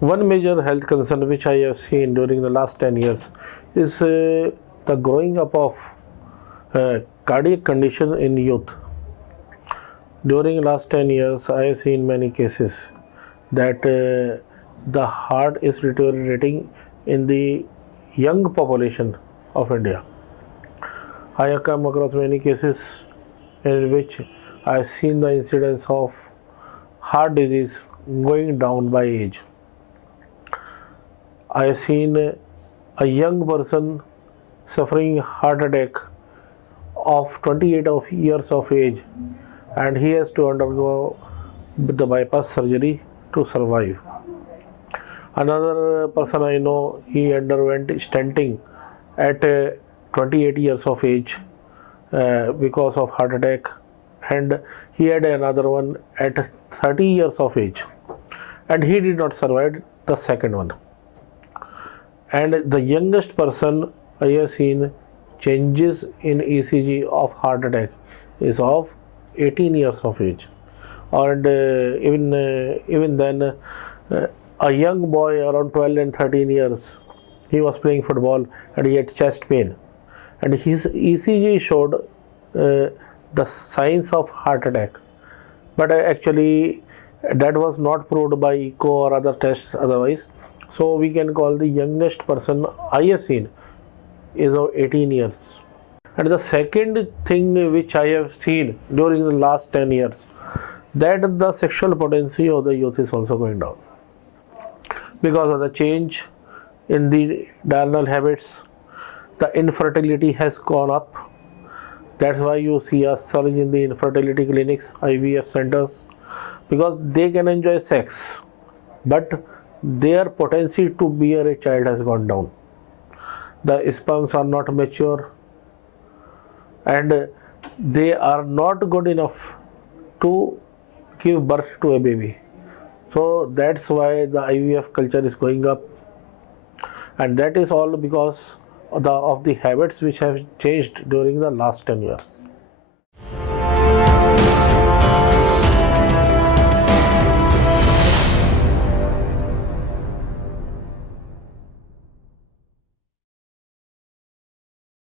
One major health concern which I have seen during the last 10 years is the growing up of cardiac condition in youth. During last 10 years, I have seen many cases that the heart is deteriorating in the young population of India. I have come across many cases in which I have seen the incidence of heart disease going down by age. I have seen a young person suffering heart attack of 28 of years of age, and he has to undergo the bypass surgery to survive. Another person I know, he underwent stenting at 28 years of age because of heart attack, and he had another one at 30 years of age, and he did not survive the second one. And the youngest person I have seen changes in ECG of heart attack is of 18 years of age. And even then, a young boy around 12 and 13 years, he was playing football and he had chest pain, and his ECG showed the signs of heart attack, but actually that was not proved by echo or other tests otherwise. So we can call the youngest person I have seen is of 18 years. And the second thing which I have seen during the last 10 years, that the sexual potency of the youth is also going down because of the change in the diurnal habits. The infertility has gone up. That's why you see a surge in the infertility clinics, IVF centers, because they can enjoy sex, but their potency to bear a child has gone down. The sperms are not mature and they are not good enough to give birth to a baby. So that's why the IVF culture is going up, and that is all because of the habits which have changed during the last 10 years.